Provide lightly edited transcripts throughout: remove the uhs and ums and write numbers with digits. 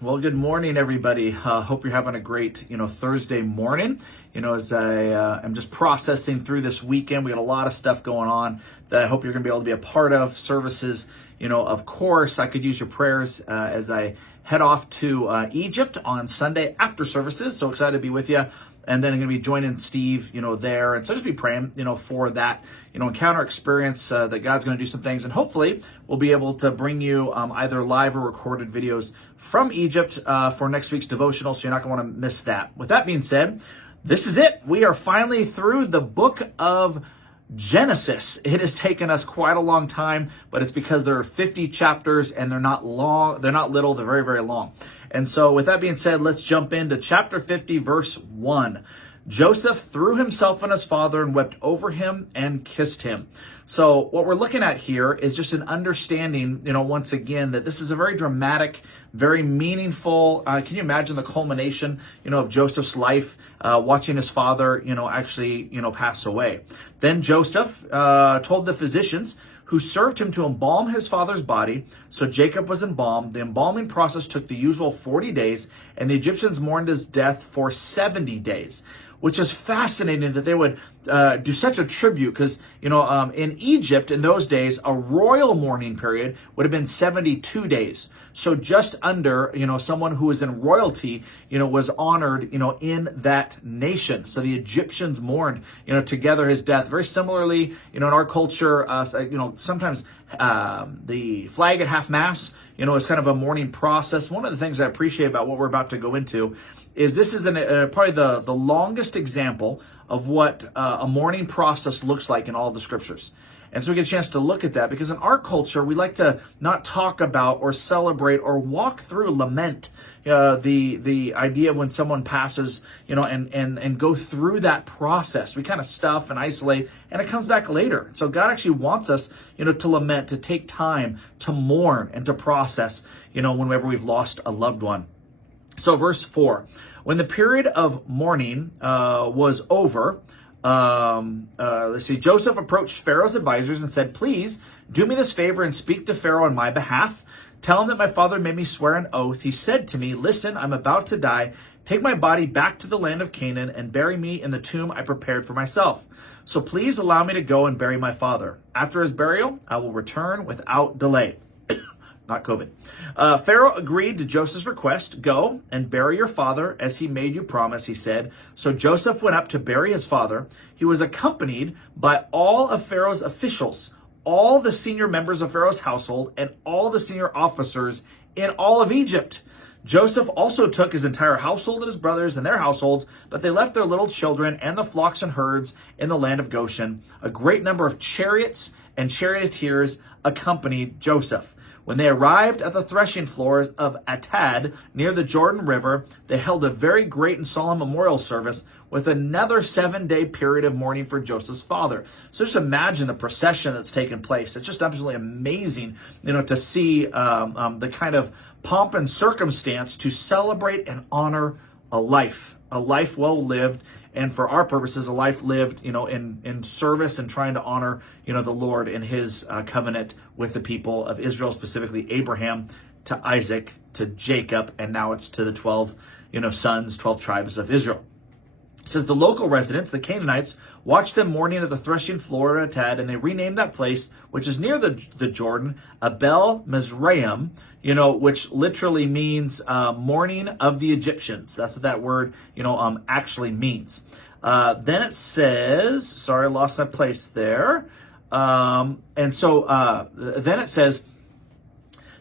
Well, good morning, everybody. Hope you're having a great, Thursday morning. As I am just processing through this weekend, we got a lot of stuff going on that I hope you're going to be able to be a part of. Services, of course, I could use your prayers as I head off to Egypt on Sunday after services. So excited to be with you. And then I'm going to be joining Steve, there. And so just be praying, for that, encounter experience that God's going to do some things. And hopefully we'll be able to bring you either live or recorded videos from Egypt for next week's devotional. So you're not going to want to miss that. With that being said, this is it. We are finally through the book of Genesis. It has taken us quite a long time, but it's because there are 50 chapters and they're not long. They're not little. They're very, very long. And so with that being said, let's jump into chapter 50, verse 1. Joseph threw himself on his father and wept over him and kissed him. So what we're looking at here is just an understanding, once again, that this is a very dramatic, very meaningful, can you imagine the culmination, of Joseph's life, watching his father, actually, pass away. Then Joseph told the physicians who served him to embalm his father's body. So Jacob was embalmed. The embalming process took the usual 40 days, and the Egyptians mourned his death for 70 days, which is fascinating that they would do such a tribute because, in Egypt in those days, a royal mourning period would have been 72 days. So just under, someone who was in royalty, was honored, in that nation. So the Egyptians mourned, together his death. Very similarly, in our culture, sometimes the flag at half mast, is kind of a mourning process. One of the things I appreciate about what we're about to go into is this is probably the longest example of what a mourning process looks like in all of the scriptures. And so we get a chance to look at that because in our culture, we like to not talk about or celebrate or walk through lament, the idea of when someone passes, and go through that process. We kind of stuff and isolate, and it comes back later. So God actually wants us, to lament, to take time, to mourn, and to process, whenever we've lost a loved one. So verse 4, when the period of mourning was over, Joseph approached Pharaoh's advisors and said, "Please do me this favor and speak to Pharaoh on my behalf. Tell him that my father made me swear an oath. He said to me, 'Listen, I'm about to die. Take my body back to the land of Canaan and bury me in the tomb I prepared for myself. So please allow me to go and bury my father. After his burial, I will return without delay.'" Not COVID. Pharaoh agreed to Joseph's request. "Go and bury your father as he made you promise," he said. So Joseph went up to bury his father. He was accompanied by all of Pharaoh's officials, all the senior members of Pharaoh's household, and all the senior officers in all of Egypt. Joseph also took his entire household and his brothers and their households, but they left their little children and the flocks and herds in the land of Goshen. A great number of chariots and charioteers accompanied Joseph. When they arrived at the threshing floors of Atad near the Jordan River, they held a very great and solemn memorial service with another 7-day period of mourning for Joseph's father. So just imagine the procession that's taken place. It's just absolutely amazing, to see the kind of pomp and circumstance to celebrate and honor a life well lived. And for our purposes, a life lived, in service and trying to honor, the Lord in his covenant with the people of Israel, specifically Abraham to Isaac to Jacob. And now it's to the 12, sons, 12 tribes of Israel. It says the local residents, the Canaanites, watched them mourning at the threshing floor at Atad, and they renamed that place, which is near the Jordan, Abel Mizraim, which literally means mourning of the Egyptians. That's what that word, actually means. Then it says, sorry, I lost my place there. Then it says,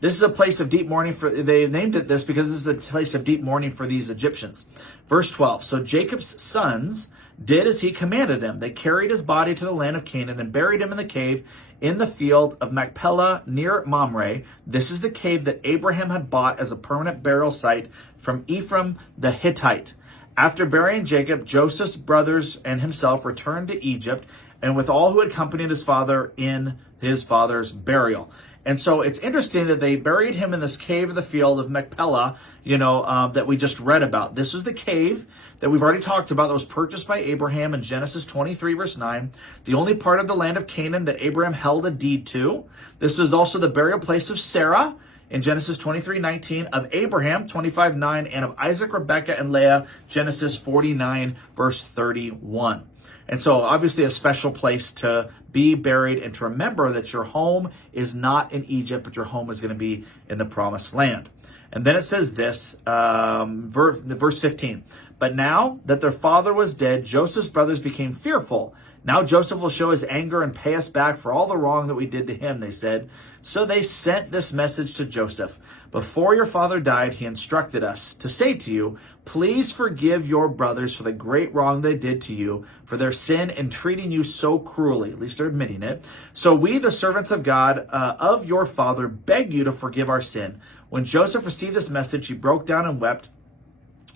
this is a place of deep mourning they named it this because this is a place of deep mourning for these Egyptians. Verse 12, so Jacob's sons did as he commanded them. They carried his body to the land of Canaan and buried him in the cave in the field of Machpelah near Mamre. This is the cave that Abraham had bought as a permanent burial site from Ephraim the Hittite. After burying Jacob, Joseph's brothers and himself returned to Egypt, and with all who had accompanied his father in his father's burial. And so it's interesting that they buried him in this cave in the field of Machpelah, that we just read about. This was the cave that we've already talked about that was purchased by Abraham in Genesis 23, verse 9. The only part of the land of Canaan that Abraham held a deed to. This is also the burial place of Sarah in Genesis 23:19, of Abraham, 25:9, and of Isaac, Rebekah, and Leah, Genesis 49, verse 31. And so obviously a special place to be buried and to remember that your home is not in Egypt, but your home is going to be in the promised land. And then it says this, verse 15, but now that their father was dead, Joseph's brothers became fearful. Now Joseph will show his anger and pay us back for all the wrong that we did to him, they said. So they sent this message to Joseph. Before your father died, he instructed us to say to you, please forgive your brothers for the great wrong they did to you, for their sin in treating you so cruelly. At least they're admitting it. So we, the servants of God, of your father, beg you to forgive our sin. When Joseph received this message, he broke down and wept.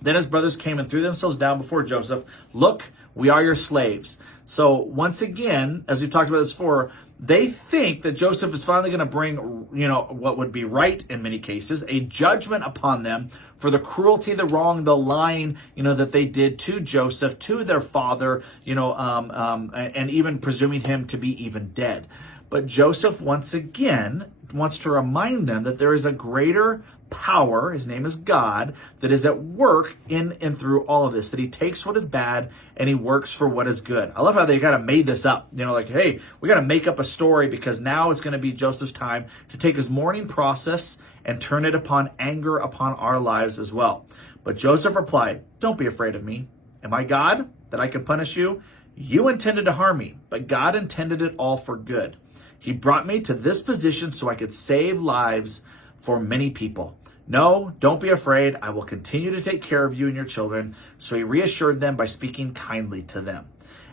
Then his brothers came and threw themselves down before Joseph. Look, we are your slaves. So once again, as we've talked about this before, they think that Joseph is finally going to bring, what would be right in many cases, a judgment upon them for the cruelty, the wrong, the lying, that they did to Joseph, to their father, and even presuming him to be even dead. But Joseph, once again, wants to remind them that there is a greater power, his name is God, that is at work in and through all of this, that he takes what is bad and he works for what is good. I love how they kind of made this up, like, hey, we got to make up a story because now it's going to be Joseph's time to take his mourning process and turn it upon anger upon our lives as well. But Joseph replied, don't be afraid of me. Am I God that I can punish you? You intended to harm me, but God intended it all for good. He brought me to this position so I could save lives for many people. No, don't be afraid. I will continue to take care of you and your children. So he reassured them by speaking kindly to them.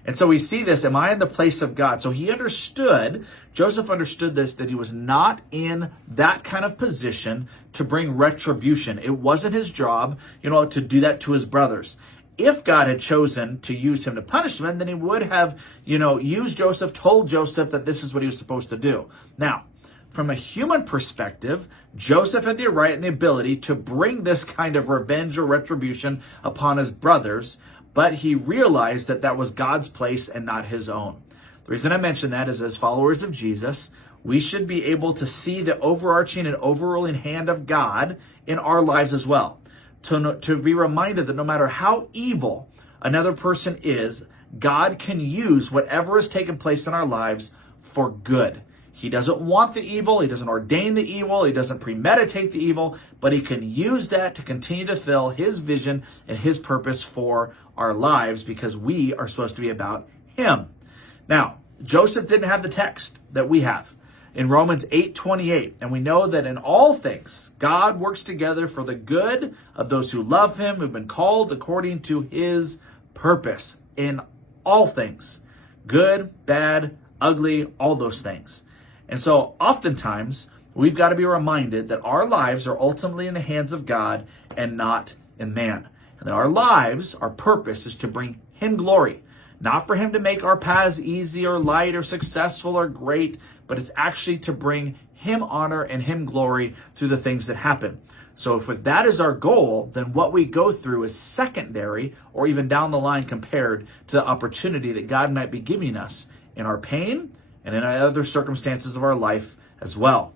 And so we see this, am I in the place of God? So Joseph understood this, that he was not in that kind of position to bring retribution. It wasn't his job, to do that to his brothers. If God had chosen to use him to punish them, then he would have, used Joseph, told Joseph that this is what he was supposed to do. Now, from a human perspective, Joseph had the right and the ability to bring this kind of revenge or retribution upon his brothers, but he realized that that was God's place and not his own. The reason I mention that is, as followers of Jesus, we should be able to see the overarching and overruling hand of God in our lives as well. To be reminded that no matter how evil another person is, God can use whatever has taken place in our lives for good. He doesn't want the evil. He doesn't ordain the evil. He doesn't premeditate the evil, but he can use that to continue to fill his vision and his purpose for our lives because we are supposed to be about him. Now, Joseph didn't have the text that we have in Romans 8:28, and we know that in all things, God works together for the good of those who love him, who've been called according to his purpose. In all things, good, bad, ugly, all those things. And so oftentimes we've got to be reminded that our lives are ultimately in the hands of God and not in man. And that our lives, our purpose is to bring him glory, not for him to make our paths easy or light or successful or great, but it's actually to bring him honor and him glory through the things that happen. So if that is our goal, then what we go through is secondary or even down the line compared to the opportunity that God might be giving us in our pain and in other circumstances of our life as well.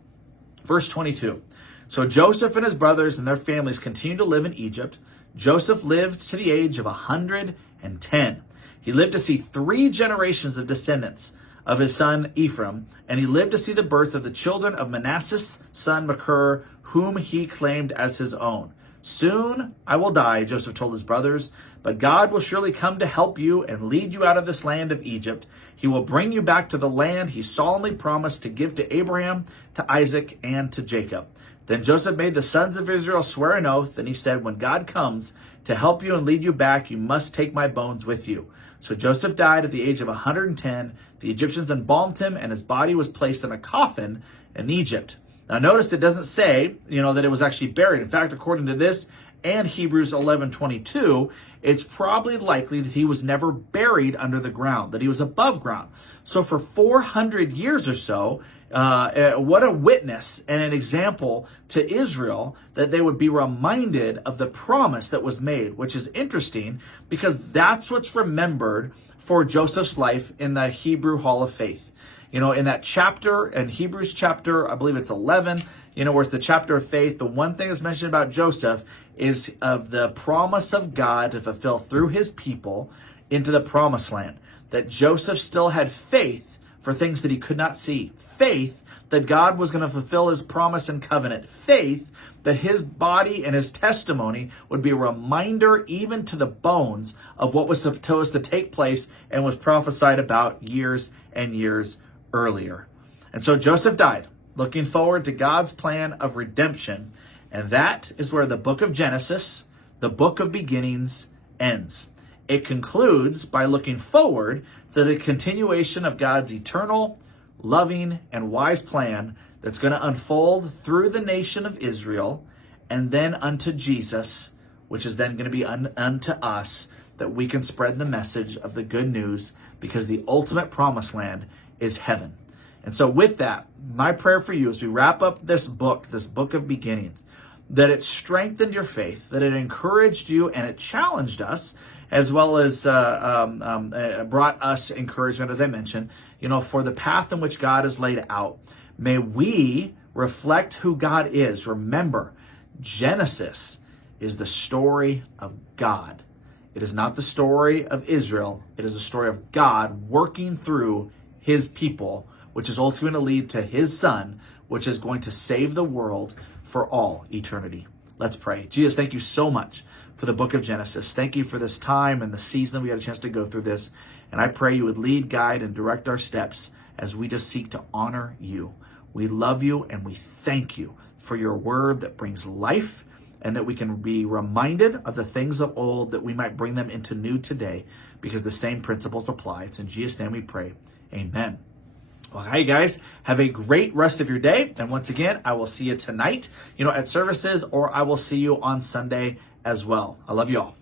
Verse 22. So Joseph and his brothers and their families continued to live in Egypt. Joseph lived to the age of 110. He lived to see 3 generations of descendants of his son Ephraim, and he lived to see the birth of the children of Manasseh's son Machir, whom he claimed as his own. Soon I will die, Joseph told his brothers, but God will surely come to help you and lead you out of this land of Egypt. He will bring you back to the land he solemnly promised to give to Abraham, to Isaac, and to Jacob. Then Joseph made the sons of Israel swear an oath, and he said, when God comes to help you and lead you back, you must take my bones with you. So Joseph died at the age of 110. The Egyptians embalmed him, and his body was placed in a coffin in Egypt. Now notice it doesn't say, that it was actually buried. In fact, according to this and Hebrews 11:22, it's probably likely that he was never buried under the ground, that he was above ground. So for 400 years or so, what a witness and an example to Israel that they would be reminded of the promise that was made, which is interesting because that's what's remembered for Joseph's life in the Hebrew Hall of Faith. In that chapter, in Hebrews chapter, I believe it's 11, where's the chapter of faith, the one thing that's mentioned about Joseph is of the promise of God to fulfill through his people into the promised land. That Joseph still had faith for things that he could not see. Faith that God was going to fulfill his promise and covenant. Faith that his body and his testimony would be a reminder even to the bones of what was supposed to take place and was prophesied about years and years earlier. And so Joseph died, looking forward to God's plan of redemption. And that is where the book of Genesis, the book of beginnings, ends. It concludes by looking forward to the continuation of God's eternal, loving, and wise plan that's going to unfold through the nation of Israel and then unto Jesus, which is then going to be unto us, that we can spread the message of the good news, because the ultimate promised land is heaven. And so with that, my prayer for you as we wrap up this book of beginnings, that it strengthened your faith, that it encouraged you and it challenged us, as well as brought us encouragement, as I mentioned, for the path in which God has laid out. May we reflect who God is. Remember, Genesis is the story of God. It is not the story of Israel. It is the story of God working through his people, which is ultimately going to lead to his son, which is going to save the world for all eternity. Let's pray. Jesus, thank you so much for the book of Genesis. Thank you for this time and the season we had a chance to go through this. And I pray you would lead, guide, and direct our steps as we just seek to honor you. We love you and we thank you for your word that brings life, and that we can be reminded of the things of old, that we might bring them into new today, because the same principles apply. It's in Jesus' name we pray. Amen. Well, hi guys, have a great rest of your day. And once again, I will see you tonight, at services, or I will see you on Sunday as well. I love you all.